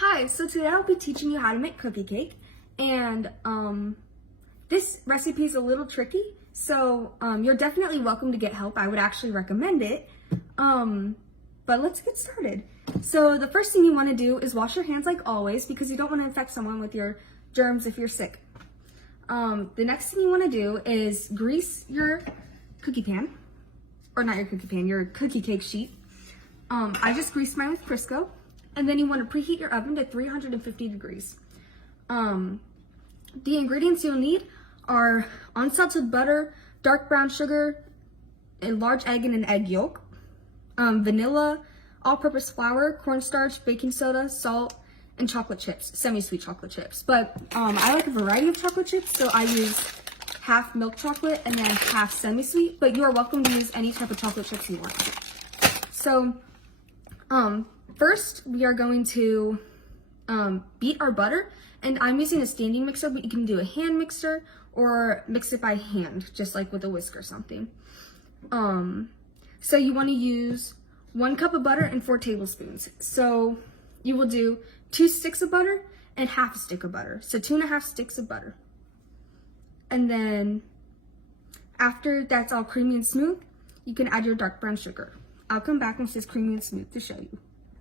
Hi, so today I'll be teaching you how to make cookie cake, and this recipe is a little tricky, so you're definitely welcome to get help. I would actually recommend it, but let's get started. So the first thing you want to do is wash your hands like always, because you don't want to infect someone with your germs if you're sick. The next thing you want to do is grease your cookie pan, or not your cookie pan, your cookie cake sheet. I just greased mine with Crisco. And then you want to preheat your oven to 350 degrees. The ingredients you'll need are unsalted butter, dark brown sugar, a large egg and an egg yolk, vanilla, all-purpose flour, cornstarch, baking soda, salt, and chocolate chips, semi-sweet chocolate chips. But I like a variety of chocolate chips, so I use half milk chocolate and then half semi-sweet, but you are welcome to use any type of chocolate chips you want. So, first, we are going to beat our butter, and I'm using a standing mixer, but you can do a hand mixer or mix it by hand, just like with a whisk or something. So you want to use 1 cup of butter and 4 tablespoons. So you will do 2 sticks of butter and half a stick of butter. So 2.5 sticks of butter. And then after that's all creamy and smooth, you can add your dark brown sugar. I'll come back once it's creamy and smooth to show you.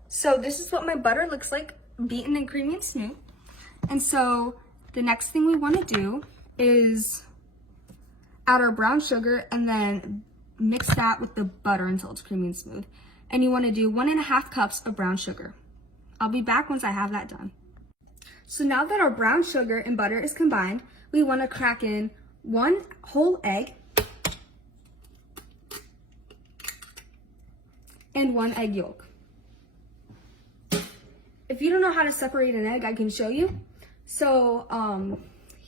So this is what my butter looks like, beaten and creamy and smooth. And so the next thing we want to do is add our brown sugar and then mix that with the butter until it's creamy and smooth. And you want to do 1.5 cups of brown sugar. I'll be back once I have that done. So now that our brown sugar and butter is combined, we want to crack in 1 whole egg and 1 egg yolk. If you don't know how to separate an egg, I can show you. So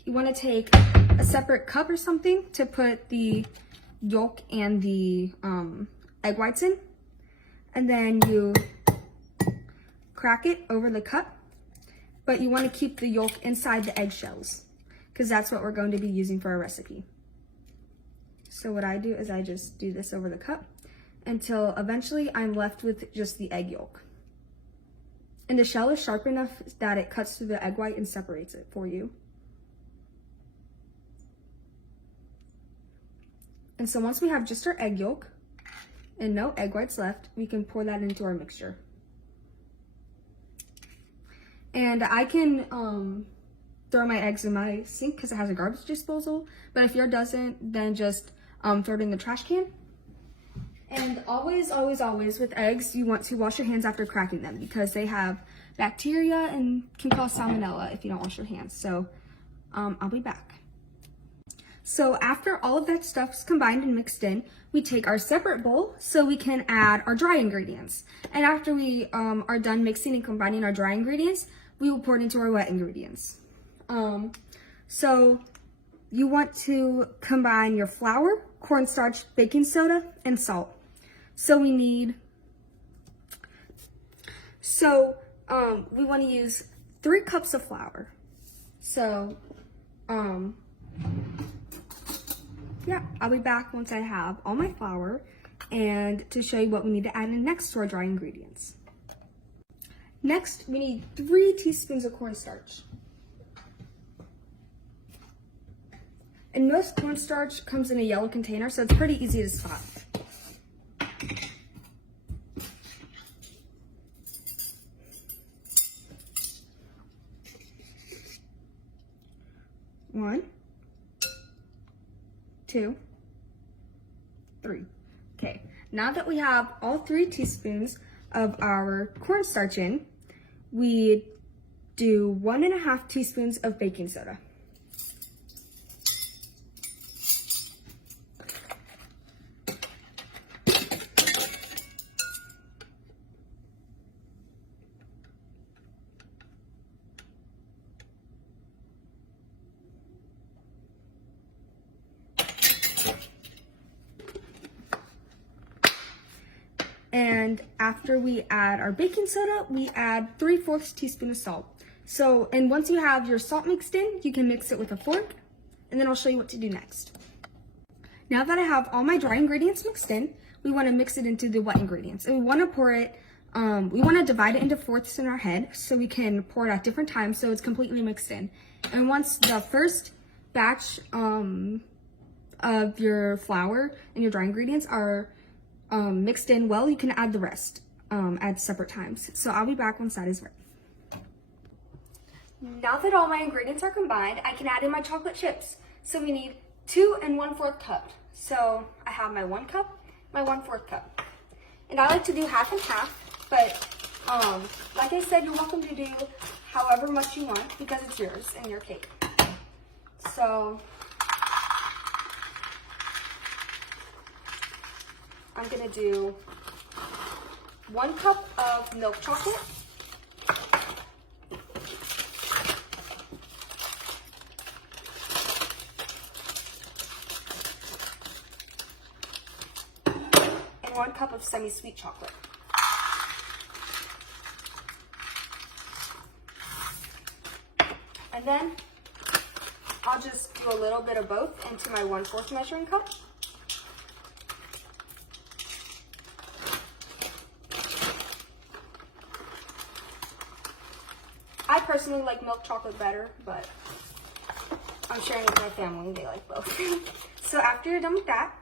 you want to take a separate cup or something to put the yolk and the egg whites in. And then you crack it over the cup. But you want to keep the yolk inside the eggshells, because that's what we're going to be using for our recipe. So what I do is I just do this over the cup until eventually I'm left with just the egg yolk. And the shell is sharp enough that it cuts through the egg white and separates it for you. And so once we have just our egg yolk and no egg whites left, we can pour that into our mixture. And I can throw my eggs in my sink because it has a garbage disposal. But if yours doesn't, then just throw it in the trash can. And always, always, always with eggs, you want to wash your hands after cracking them because they have bacteria and can cause salmonella if you don't wash your hands. So I'll be back. So after all of that stuff's combined and mixed in, we take our separate bowl so we can add our dry ingredients. And after we are done mixing and combining our dry ingredients, we will pour it into our wet ingredients. So you want to combine your flour, cornstarch, baking soda, and salt. So we need, we want to use 3 cups of flour. So, yeah, I'll be back once I have all my flour and to show you what we need to add in next to our dry ingredients. Next, we need 3 teaspoons of cornstarch. And most cornstarch comes in a yellow container, so it's pretty easy to spot. One, 2, 3. Okay, now that we have all 3 teaspoons of our cornstarch in, we do 1.5 teaspoons of baking soda. And after we add our baking soda, we add 3/4 teaspoon of salt. So, and once you have your salt mixed in, you can mix it with a fork, and then I'll show you what to do next. Now that I have all my dry ingredients mixed in, we want to mix it into the wet ingredients. And we want to pour it we want to divide it into fourths in our head so we can pour it at different times so it's completely mixed in. And once the first batch of your flour and your dry ingredients are mixed in well, you can add the rest at separate times. So I'll be back once that is ready. Now that all my ingredients are combined, I can add in my chocolate chips. So we need 2 1/4 cup. So I have my 1 cup, my 1/4 cup. And I like to do half and half, but like I said, you're welcome to do however much you want because it's yours and your cake. So I'm gonna do 1 cup of milk chocolate, and 1 cup of semi-sweet chocolate. And then I'll just do a little bit of both into my 1/4 measuring cup. I personally like milk chocolate better, but I'm sharing with my family, they like both. So after you're done with that,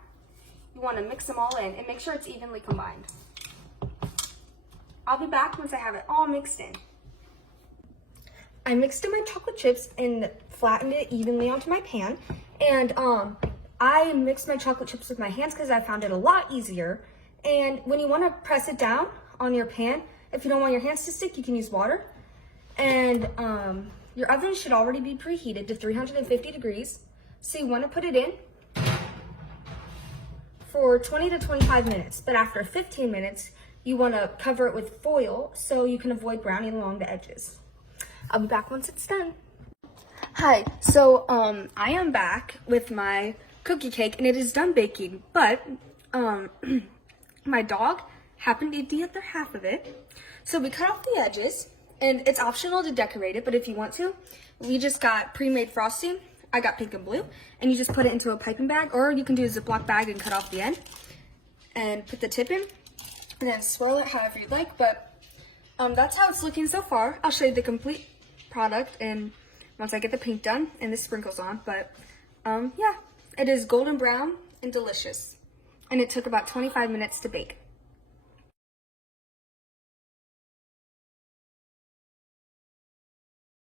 you want to mix them all in and make sure it's evenly combined. I'll be back once I have it all mixed in. I mixed in my chocolate chips and flattened it evenly onto my pan. And I mixed my chocolate chips with my hands because I found it a lot easier. And when you want to press it down on your pan, if you don't want your hands to stick, you can use water. And your oven should already be preheated to 350 degrees. So you want to put it in for 20 to 25 minutes. But after 15 minutes, you want to cover it with foil so you can avoid browning along the edges. I'll be back once it's done. Hi, so I am back with my cookie cake and it is done baking, but my dog happened to eat the other half of it. So we cut off the edges, and it's optional to decorate it, but if you want to, we just got pre-made frosting. I got pink and blue, and you just put it into a piping bag, or you can do a Ziploc bag and cut off the end and put the tip in, and then swirl it however you'd like, but that's how it's looking so far. I'll show you the complete product and once I get the pink done and the sprinkles on, but yeah, it is golden brown and delicious, and it took about 25 minutes to bake.